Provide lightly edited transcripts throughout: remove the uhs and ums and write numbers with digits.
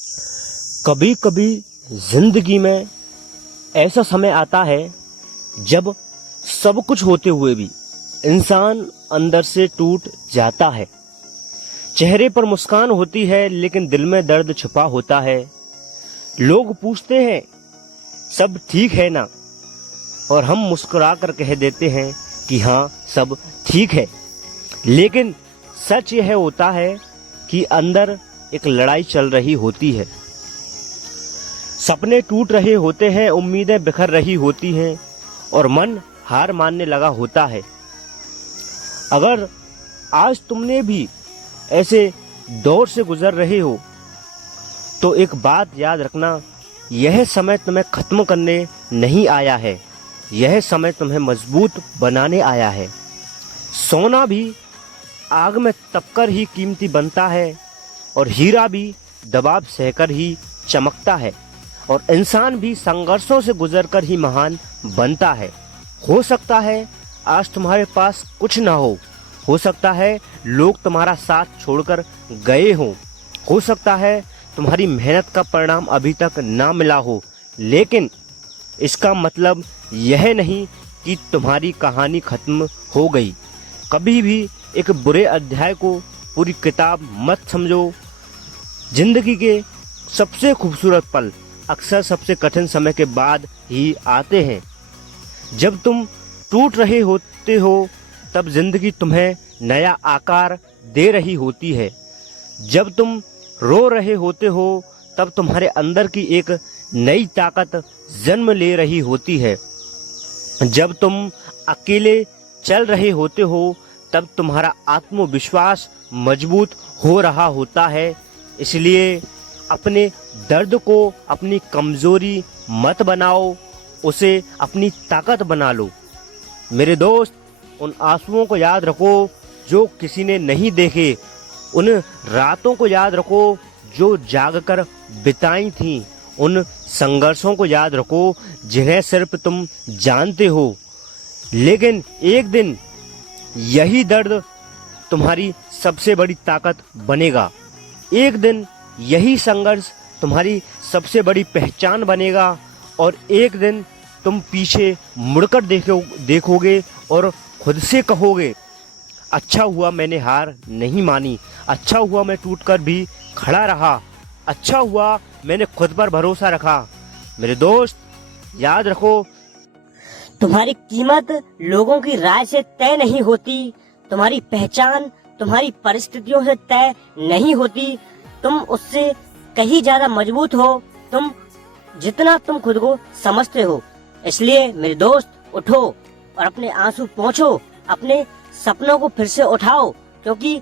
कभी कभी जिंदगी में ऐसा समय आता है जब सब कुछ होते हुए भी इंसान अंदर से टूट जाता है। चेहरे पर मुस्कान होती है लेकिन दिल में दर्द छुपा होता है। लोग पूछते हैं सब ठीक है ना, और हम मुस्कुरा कर कह देते हैं कि हाँ सब ठीक है। लेकिन सच यह होता है कि अंदर एक लड़ाई चल रही होती है। सपने टूट रहे होते हैं, उम्मीदें बिखर रही होती हैं और मन हार मानने लगा होता है। अगर आज तुमने भी ऐसे दौर से गुजर रहे हो तो एक बात याद रखना, यह समय तुम्हें खत्म करने नहीं आया है, यह समय तुम्हें मजबूत बनाने आया है। सोना भी आग में तपकर ही कीमती बनता है और हीरा भी दबाव सहकर ही चमकता है, और इंसान भी संघर्षों से गुजरकर ही महान बनता है। हो सकता है आज तुम्हारे पास कुछ ना हो सकता है लोग तुम्हारा साथ छोड़कर गए हो सकता है तुम्हारी मेहनत का परिणाम अभी तक ना मिला हो, लेकिन इसका मतलब यह नहीं कि तुम्हारी कहानी खत्म हो गई। कभी भी एक बुरे अध्याय को पूरी किताब मत समझो। जिंदगी के सबसे खूबसूरत पल अक्सर सबसे कठिन समय के बाद ही आते हैं। जब तुम टूट रहे होते हो तब जिंदगी तुम्हें नया आकार दे रही होती है। जब तुम रो रहे होते हो तब तुम्हारे अंदर की एक नई ताकत जन्म ले रही होती है। जब तुम अकेले चल रहे होते हो तब तुम्हारा आत्मविश्वास मजबूत हो रहा होता है। इसलिए अपने दर्द को अपनी कमजोरी मत बनाओ, उसे अपनी ताकत बना लो। मेरे दोस्त, उन आंसुओं को याद रखो जो किसी ने नहीं देखे, उन रातों को याद रखो जो जागकर बिताई थीं, उन संघर्षों को याद रखो जिन्हें सिर्फ तुम जानते हो। लेकिन एक दिन यही दर्द तुम्हारी सबसे बड़ी ताकत बनेगा। एक दिन यही संघर्ष तुम्हारी सबसे बड़ी पहचान बनेगा, और एक दिन तुम पीछे मुड़कर देखोगे और खुद से कहोगे, अच्छा हुआ मैंने हार नहीं मानी, अच्छा हुआ मैं टूटकर भी खड़ा रहा, अच्छा हुआ मैंने खुद पर भरोसा रखा। मेरे दोस्त, याद रखो, तुम्हारी कीमत लोगों की राय से तय नहीं होती, तुम्हारी पहचान तुम्हारी परिस्थितियों से तय नहीं होती। तुम उससे कहीं ज्यादा मजबूत हो तुम जितना तुम खुद को समझते हो। इसलिए मेरे दोस्त, उठो और अपने आंसू पोंछो, अपने सपनों को फिर से उठाओ, क्योंकि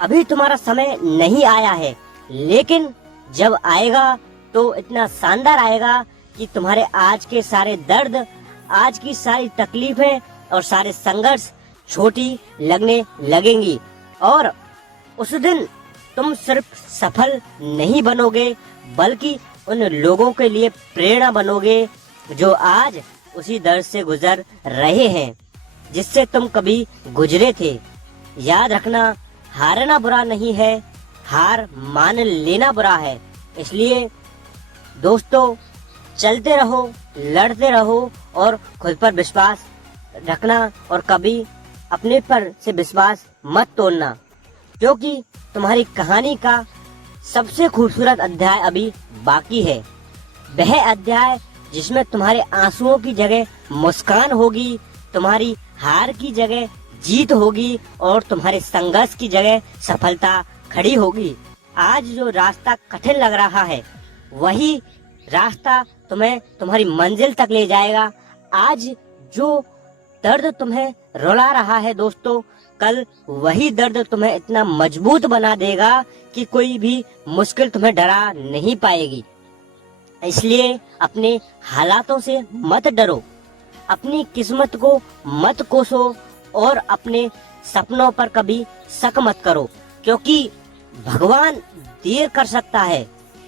अभी तुम्हारा समय नहीं आया है, लेकिन जब आएगा तो इतना शानदार आएगा कि तुम्हारे आज के सारे दर्द, आज की सारी तकलीफें और सारे संघर्ष छोटी लगने लगेंगी, और उस दिन तुम सिर्फ सफल नहीं बनोगे बल्कि उन लोगों के लिए प्रेरणा बनोगे जो आज उसी दर्द से गुजर रहे हैं जिससे तुम कभी गुजरे थे। याद रखना, हारना बुरा नहीं है, हार मान लेना बुरा है। इसलिए दोस्तों, चलते रहो, लड़ते रहो और खुद पर विश्वास रखना, और कभी अपने पर से विश्वास मत तोड़ना, क्योंकि तुम्हारी कहानी का सबसे खूबसूरत अध्याय अभी बाकी है। वह अध्याय जिसमें तुम्हारे आंसुओं की जगह मुस्कान होगी, तुम्हारी हार की जगह जीत होगी और तुम्हारे संघर्ष की जगह सफलता खड़ी होगी। आज जो रास्ता कठिन लग रहा है वही रास्ता तुम्हें तुम्हारी मंजिल तक ले जाएगा। आज जो दर्द तुम्हें रुला रहा है दोस्तों, कल वही दर्द तुम्हें इतना मजबूत बना देगा कि कोई भी मुश्किल तुम्हें डरा नहीं पाएगी। इसलिए अपने हालातों से मत डरो, अपनी किस्मत को मत कोसो और अपने सपनों पर कभी शक मत करो, क्योंकि भगवान देर कर सकता है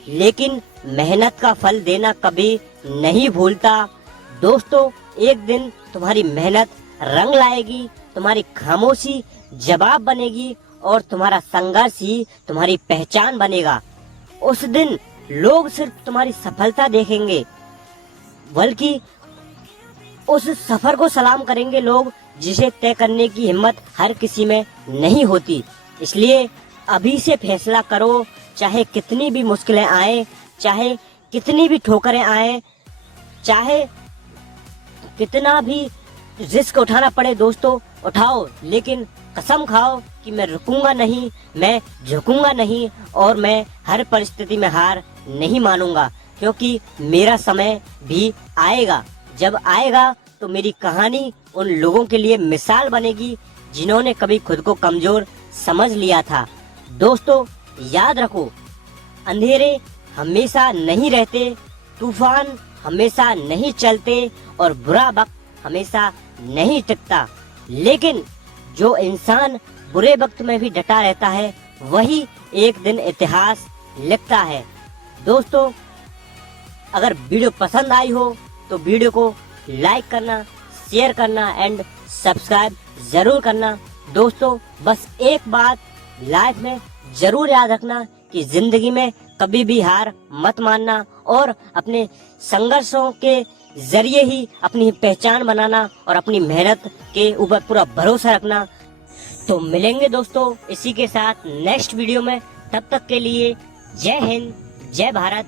लेकिन मेहनत का फल देना कभी नहीं भूलता। दोस्तों, एक दिन तुम्हारी मेहनत रंग लाएगी, तुम्हारी खामोशी जवाब बनेगी और तुम्हारा संघर्ष ही तुम्हारी पहचान बनेगा। उस दिन लोग सिर्फ तुम्हारी सफलता देखेंगे, बल्कि उस सफर को सलाम करेंगे लोग जिसे तय करने की हिम्मत हर किसी में नहीं होती। इसलिए अभी से फैसला करो, चाहे कितनी भी मुश्किलें आए, चाहे कितनी भी ठोकरें आए, चाहे कितना भी रिस्क उठाना पड़े दोस्तों, उठाओ, लेकिन कसम खाओ कि मैं रुकूंगा नहीं, मैं झुकूंगा नहीं और मैं हर परिस्थिति में हार नहीं मानूंगा, क्योंकि मेरा समय भी आएगा। जब आएगा तो मेरी कहानी उन लोगों के लिए मिसाल बनेगी जिन्होंने कभी खुद को कमजोर समझ लिया था। दोस्तों याद रखो, अंधेरे हमेशा नहीं रहते, तूफान हमेशा नहीं चलते और बुरा वक्त हमेशा नहीं टिकता, लेकिन जो इंसान बुरे वक्त में भी डटा रहता है वही एक दिन इतिहास लिखता है। दोस्तों अगर वीडियो पसंद आई हो तो वीडियो को लाइक करना, शेयर करना एंड सब्सक्राइब जरूर करना। दोस्तों बस एक बात लाइफ में जरूर याद रखना कि जिंदगी में कभी भी हार मत मानना और अपने संघर्षों के जरिए ही अपनी पहचान बनाना और अपनी मेहनत के ऊपर पूरा भरोसा रखना। तो मिलेंगे दोस्तों इसी के साथ नेक्स्ट वीडियो में, तब तक के लिए जय हिंद, जय भारत,